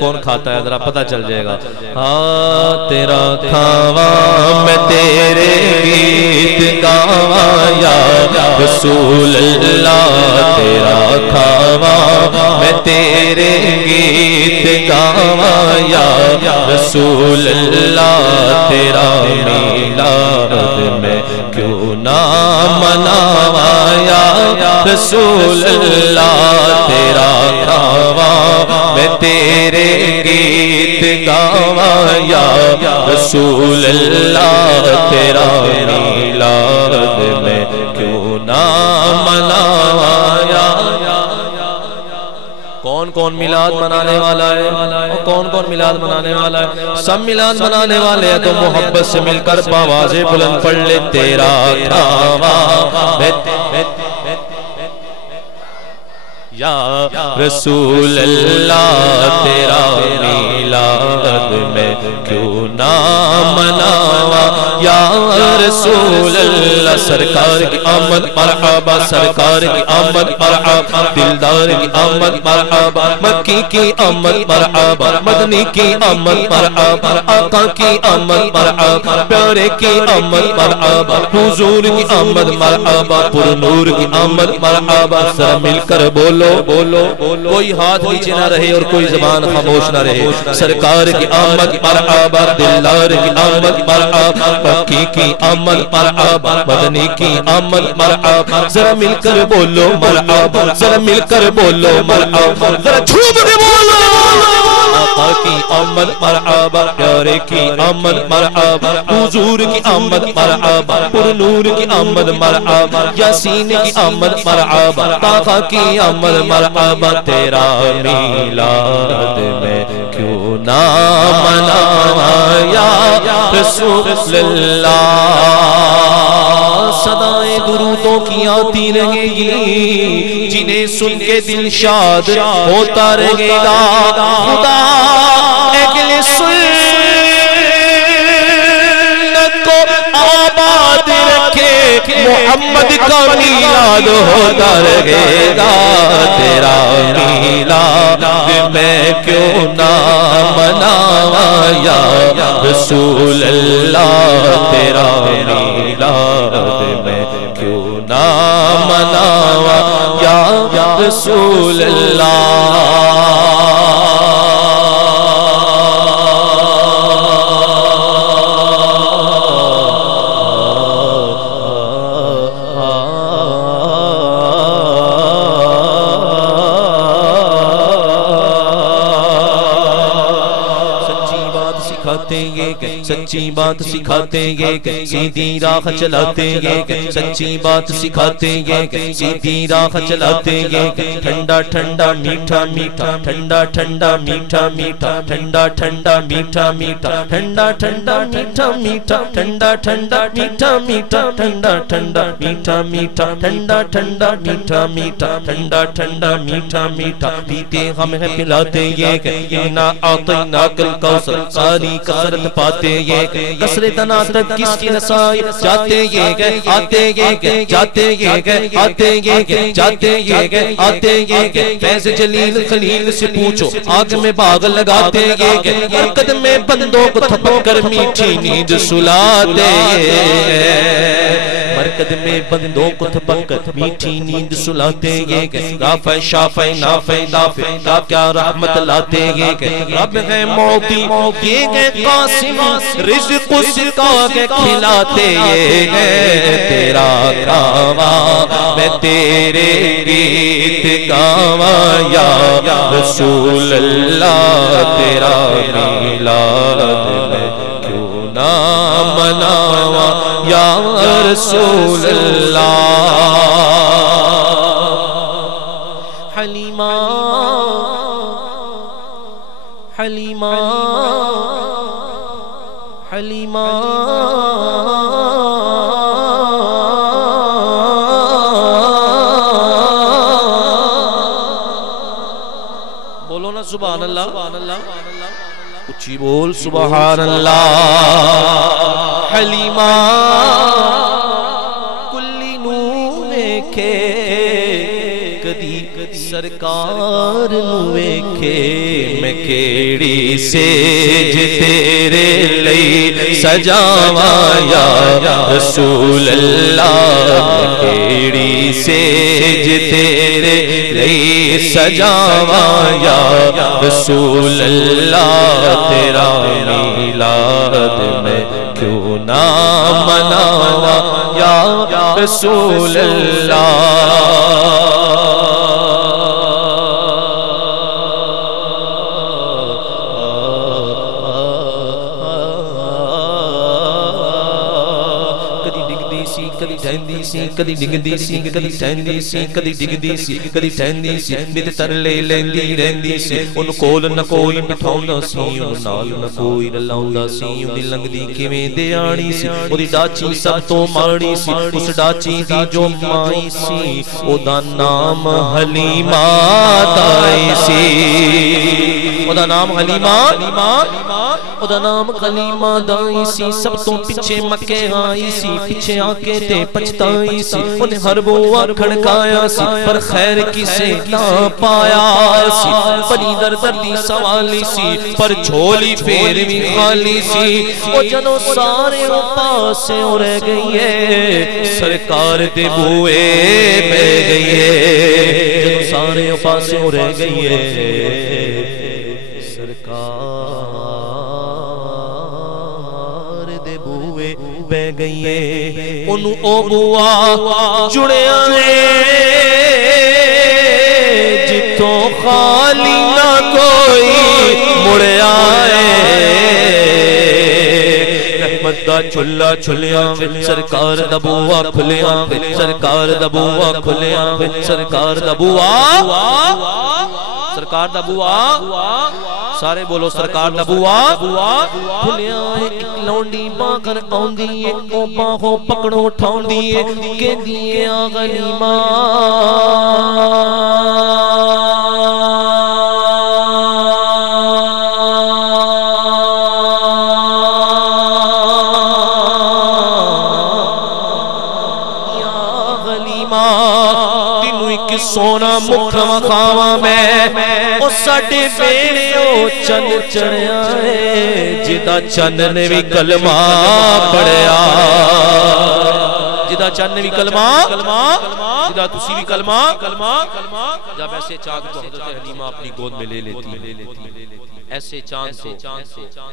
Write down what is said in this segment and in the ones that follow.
کون کھاتا ہے ذرا پتہ چل جائے گا. تیرا کھاواں میں تیرے گیت گاواں یا رسول اللہ. تیرا کھاواں میں تیرے گیت گاواں یا رسول اللہ. تیرا میلاد میں کیوں نہ مناواں یا رسول اللہ. تیرا کھاواں میں تیرے گیت گاواں یا رسول اللہ. تیرا میلاد میں کیوں نہ مناواں. کون کون میلاد منانے والا ہے؟ کون کون میلاد منانے والا ہے؟ سب میلاد منانے والے ہیں تو محبت سے مل کر آوازیں بلند پڑھ لے. تیرا کھاواں یا رسول اللہ. تیرا میلاد میں کیوں نہ مناواں یا رسول اللہ. سرکار کی آمد مرحبا، سرکار کی آمد مرحبا، دلدار کی آمد مرحبا، مکی کی آمد مرحبا، مدنی کی آمد مرحبا، آقا کی آمد مرحبا، پیارے کی آمد مرحبا، حضور کی آمد مرحبا، پر نور کی آمد مرحبا. سر مل کر بولو بولو، کوئی ہاتھ نیچے نہ رہے اور کوئی زبان خاموش نہ رہے. سرکار کی آمد مرحبا، دلدار کی آمد مرحبا، مکی کی آمد مرحبا، مدنی کی آمد مرحبا. ذرا مل کر بولو مرحبا، ذرا مل کر بولو مرحبا، ذرا جھوم کے بولو. آقا کی آمد مرحبا، پیارے کی آمد مرحبا، حضور کی آمد مرحبا، پر نور کی آمد مرحبا، یاسین کی آمد مرحبا، طٰہٰ کی آمد مرحبا. تیرا میلاد میں کیوں نہ مناواں یا رسول اللہ. صدائیں درودوں کی آتی رہے گی، جنہیں سن کے دل شاد ہوتا رہے گا. خدا اہل سنت کو آباد رکھے، محمد کا میلاد ہوتا رہے گا. تیرا میلاد میں کیوں نہ مناواں یا رسول اللہ. تیرا میلاد میں کیوں نہ مناواں یا رسول اللہ. سچی بات سکھاتے ہیں، سیدھی راہ چلاتے ہیں. سچی بات سکھاتے ہیں، سیدھی راہ چلاتے ہیں. ٹھنڈا ٹھنڈا میٹھا میٹھا، ٹھنڈا ٹھنڈا میٹھا میٹھا، ٹھنڈا ٹھنڈا میٹھا میٹھا، ٹھنڈا ٹھنڈا میٹھا میٹھا، ٹھنڈا ٹھنڈا میٹھا میٹھا، ٹھنڈا ٹھنڈا میٹھا میٹھا، ٹھنڈا ٹھنڈا میٹھا میٹھا، ٹھنڈا ٹھنڈا میٹھا میٹھا. پیتے ہم ہیں پلاتے ہیں، انا اعطیناک الکوثر. ساری کثرت پاتے ہیں، کثرت ناطق کس کی رسائی. جاتے ہیں آتے ہیں، جاتے ہیں آتے ہیں، جاتے ہیں آتے ہیں. فیض جلیل خلیل سے پوچھو، آگ میں باغ لگاتے ہیں. برکت میں بندوں کو تھپک کر میٹھی نیند سلاتے ہیں. برکت میں بندوں کو تھپک کر میٹھی نیند سلاتے ہیں. رافع شافع نافع دافع کا کیا رحمت لاتے ہیں. رب ہے موتی، یہ ہے قاسم، رزق اس کا کھلاتے ہیں. تیرا کھاواں میں تیرے گیت گاواں یا رسول اللہ. تیرا میلاد میں کیوں نہ مناواں یا رسول اللہ. حلیمہ حلیمہ حلیمہ بولو نا سبحان اللہ. اچھی بول سبحان اللہ. حلیمہ کلی نور کے کدی سرکار نو ویکھے میں کیڑی سیج تیرے لئی سجاواں یا رسول اللہ میں کیڑی سیج تیرے لئی سجاواں یا رسول اللہ تیرا میلاد میں کیوں نہ مناواں یا رسول اللہ کدی ڈگدی سی کدی ٹہندی سی کدی ڈگدی سی کدی ٹہندی سی نت ترلے لیندی رہندی سی اون کول نہ کوئی بٹھاوندا سی اون نال نہ کوئی رلاوندا سی اون لنگدی کیویں دیانی سی اودی ڈاچی سب تو ماڑی سی اس ڈاچی دی جو مائی سی اودا نام حلیمہ دائی سی اودا نام حلیمہ اودا نام حلیمہ دائی سی سب تو پیچھے مکے آئی سی پیچھے آ کے تے پچھتائی سی انہیں ہر بوا کھڑکایا سی پر خیر کسے نہ پایا سی بڑی دردی سوالی سی پر جھولی پھر بھی خالی سی وہ جنو سارے پاسے رہ گئی ہے سرکار دے بوئے بہ گئی ہے جنو سارے پاسے رہ گئی ہے سرکار دے بوئے بہ گئی ہے انہوں او بوا جڑے آئے جتوں خالی نہ کوئی مڑے آئے رحمت دا چلا چھلیاں سرکار دا بوا کھلیاں سرکار دا بوا کھلیاں سرکار دا بوا سرکار دا بوا سارے بولو سرکار دا بوا کھلیاں ایک لونڈی باکر آندی ہے او باہو پکڑو ٹھاندی ہے کہ دیئے غلیمہ سونا مکھرم خواہ میں او ساڑھے بیڑے او چن چڑھیا ہے جدا چن نے بھی کلمہ پڑھیا جدا چن نے بھی کلمہ جدا تسی بھی کلمہ جب ایسے چاند کو حضرت حلیمہ اپنی گود میں لے لیتی ایسے چاند کو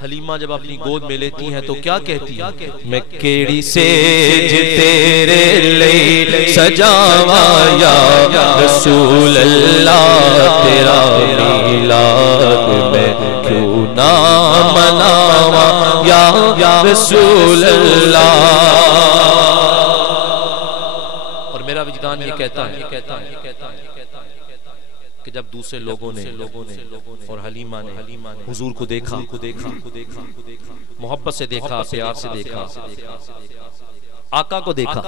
حلیمہ جب اپنی گود میں لیتی ہیں تو کیا کہتی ہے میں کیڑی سیج تیرے لئی سجاواں یا رسول اللہ تیرا میلاد میں کیوں نہ مناواں یا رسول اللہ اور میرا وجدان یہ کہتا ہے کہ جب دوسرے لوگوں نے اور حلیمہ نے حضور کو دیکھا محبت سے دیکھا پیار سے دیکھا آقا کو دیکھا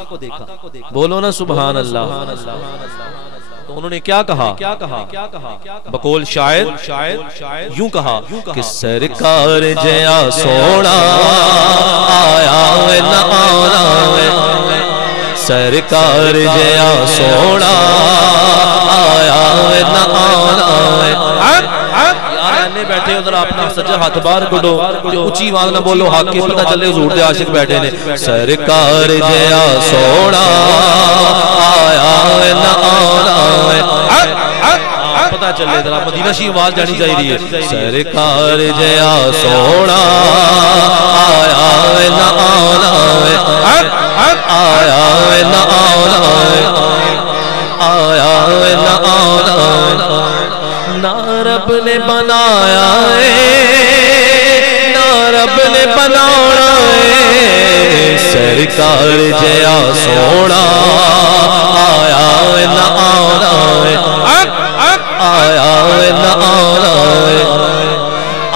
بولو نا سبحان اللہ تو انہوں نے کیا کہا بقول شاعر یوں کہا کہ سرکار جیا سونا آیا نہ آنا سرکار جیا سونا آیا نہ آنا بیٹھے ادھر اپنا سجا ہاتھ بار گڑو اچھی آواز نہ بولو حق کے پتہ چلے حضور دے عاشق بیٹھے نے سرکار جیا سونا آیا نہ آنا پتہ چلے ادھر مدینہ شی آواز جانی چاہیے سرکار جیا سونا آیا نہ آنا آیا نہ آنا آیا نہ آنا نہ رب نے بنایا ہے نہ رب نے بنانا ہے سرکار جیا سونا آیا نہ آنا آیا نہ آنا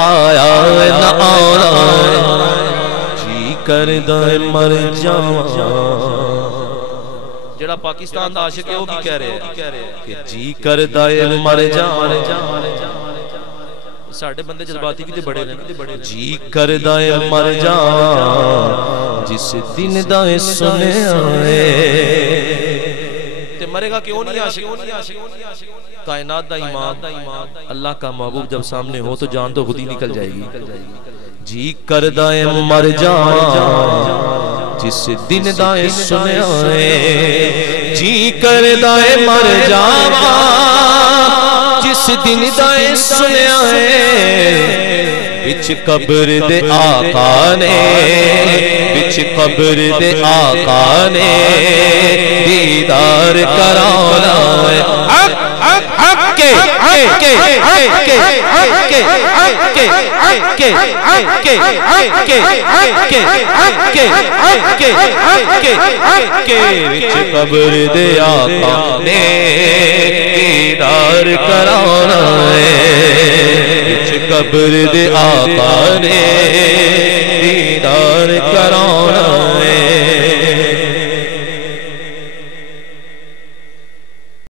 آیا نہ آنا جی کردہ مر جاواں جڑا پاکستان دا عاشق ہے وہ بھی کہہ رہے ہیں کہ جی کردہ مر جاواں ساڑھے بندے جذباتی بھی تے بڑے نے جی کردہ مر جاواں جس دن دا سنے آئے تے مرے گا کیوں نہیں عاشق کائنات دا امام اللہ کا محبوب جب سامنے ہو تو جان تو خود ہی نکل جائے گی جی کردہ مر جاواں جس دن دائیں سنیا ہے جی کردہ مر جاواں جس دن دائیں سنیا ہے بچ قبر دے آقا نے بچ قبر دے آقا نے دیدار کرانا ہے بچ قبر دے آقا نے دیدار کرانا ہے قبر دے آقا نے دیدار کرانا